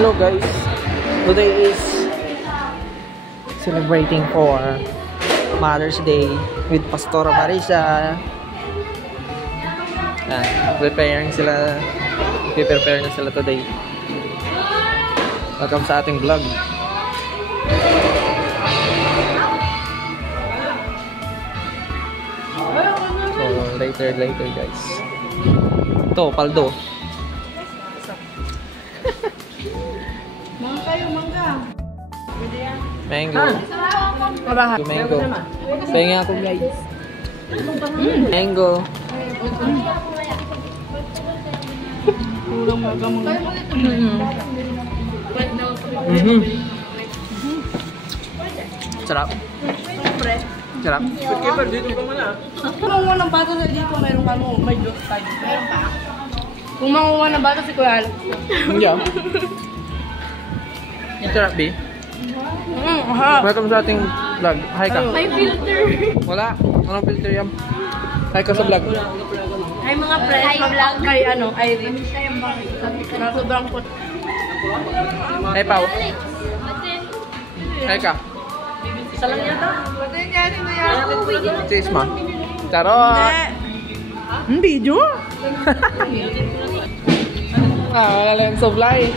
Hello guys, today is celebrating for Mother's Day with Pastora Marisa. Prepare na sila today. Welcome sa ating vlog. So later guys. Ito, paldo. Mango. Mango. Pengen ako guys. Mango. Sarap. Sarap. Kung manguha ng bata sa dito, meron ka mo. May juice tayo. Meron pa? Kung manguha ng bata si Kuya Alex. Yeah. Sarap, B. Welcome sa ating vlog. Hi ka. May filter. Wala. Anong filter yan? Hi ka sa vlog. Ay mga friends, mag-vlog kay ano, Irene. Na sobrang pot. Hi, Pao. Hi ka. Isa lang yata. Cheese ma. Charot. Video? Wala lang supply.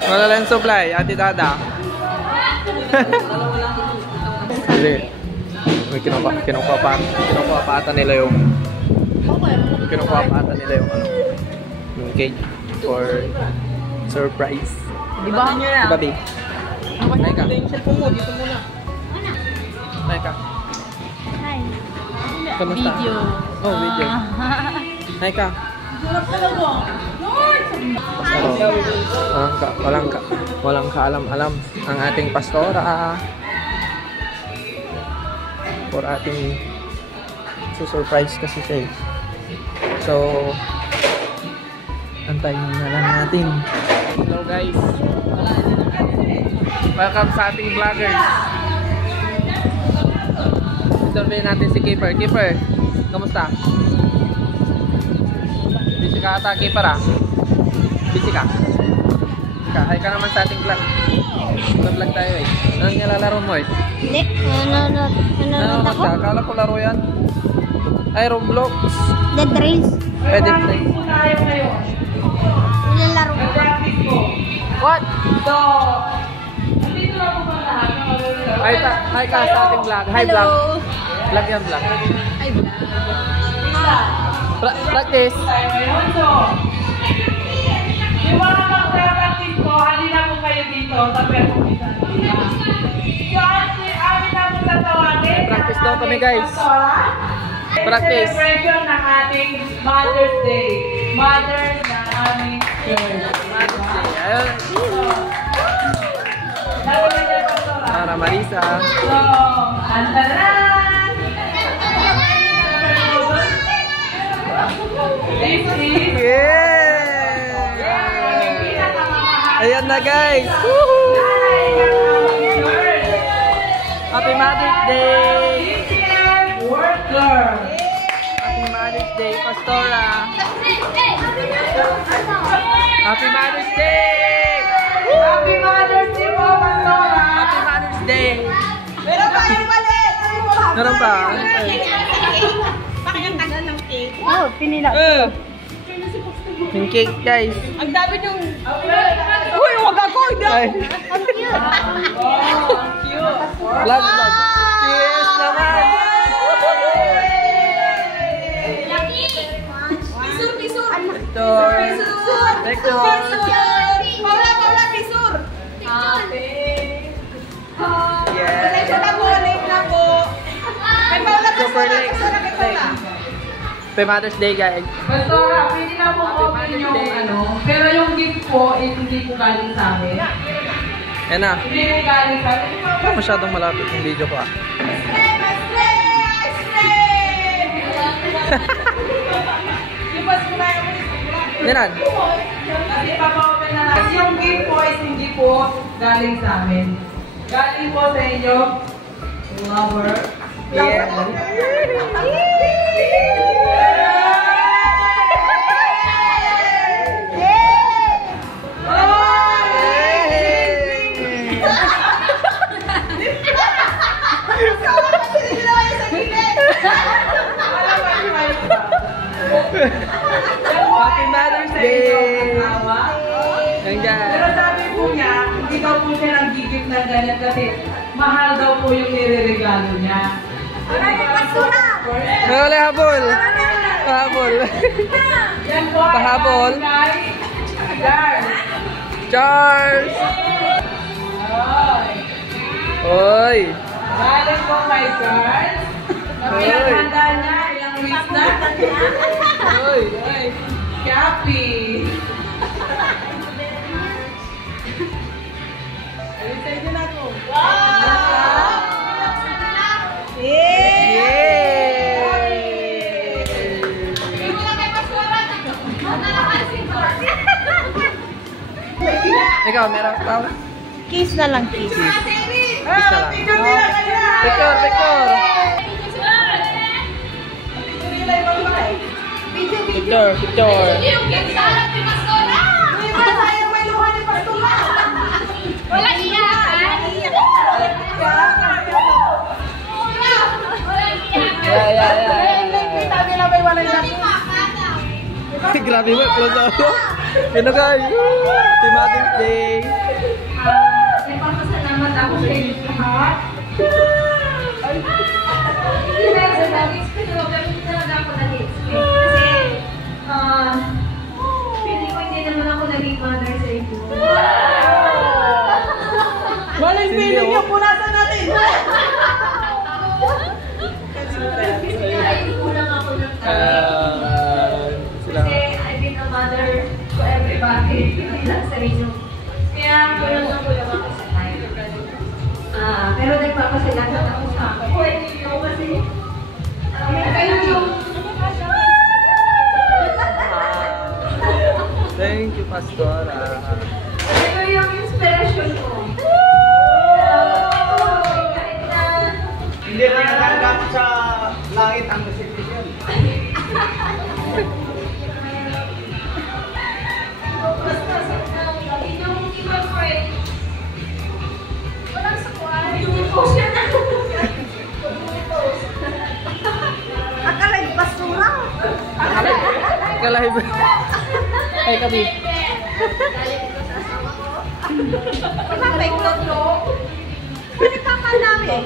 Wala lang supply, Ate Dada. Hindi. May kinukuha nila yung yung cake for surprise. Diba? Babi. Hi ka. Cellphone mo, dito muna. Hi ka. Hi. Kamusta? Video. Oh, video. Hi ka. Walang kaalam-alam ang ating pastora for ating surprise kasi siya. So antayin na lang natin. Hello guys, welcome sa ating vloggers. Interview natin si Keeper. Keeper, kamusta? Busy ka ata, Keeper ah. Busy ka? Hi ka naman sa ating vlog. Vlog tayo eh. Anong nilalaro mo eh? Hindi. Nanonood ako. Akala ko laro yan. Ay, Roblox. Dead Race. Pwede play. Nilalaro ko. What? So, dito na po ba lahat? Hi ka sa ating vlog. Hi vlog. Vlog yan vlog. Hi, vlog. Practice. So, yung mga mag-practice ko, halina po kayo dito sa performance. So, amin na po tatawagin. Practice daw kami guys. Practice. Celebration ng ating Mother's Day. Mother's na aming church. Ayun. Para Marisa. So, antaran! This is... Yeah! Ayan na guys! Happy Mother's Day! Worker! Happy Mother's Day, Pastora! Happy Mother's Day! Happy Mother's Day po, Pastora! Happy Mother's Day! Meron pa yung mali! Meron pa? Pakiyantagan ng cake. Oh, pinila. Yung cake guys! Ang dami yung... Uy, huwag ako! Ay! Ang cute. Cute! Vlog! Yes naman! Pisur, pisur! Victor! Victor! Paula, pisur! Yes! Pasensya na po, late na po. Kay Paula, Super Pastora, late. Pastora, kay Paula. Happy Mother's Day guys! Pastora, pwede na po open yung ano. Pero yung gift po, hindi po galing sa amin. Yan na! Hindi po galing sa amin. Hindi masyadong malapit yung video ko ah. Yan. Kasi papa-open na lang. Kasi yung gift po is hindi po galing sa amin. Galing po sa inyo. Lover. Yeah. na ganyan kasi mahal daw po yung nireregalo niya. May wala habol. Habol. Yan po ay Pahabol. galing kay Charles. Charles! Ay. Oy! Galing po kay Charles. Na pinaghanda niya ilang weeks na. Oy! Ay, Cappy. Ayun sa inyo na ko. Ikaw, meron ka tao? Kiss na lang, kiss. Ah, picture nila kayo. Picture, picture! Picture nila yung mga bahay. Picture, picture! Di ba tayo may luha ni Pastula? Wala iyakan. Sabi na may wala na. Grabe mo, close ako. Kino kayo? Team Day. Nagpapasalamat ako sa inyo lahat. Kasi nag-expect talaga ako nag-expect. Kasi, feeling ko hindi naman ako naging mother sa inyo. Walang feeling yung punasan natin. Ay, kulang ako ng Sila. Kasi I've been a mother to everybody. Hindi lang sa inyo. Kaya kulang ako sa time. Pero nagpapasalamat ako sa ako. Kasi kayo yung Thank you, Pastora. kayo yung inspiration ko. Kahit na Hindi na nagagap sa langit ang resipisyon. basta yung ibang friend, walang sakuan. Yung post yan na. Akala yung basura. Kalive. Ay, kami. Galing ito sa asawa ko. Wala pa yung tatlo. Pwede ka ka namin.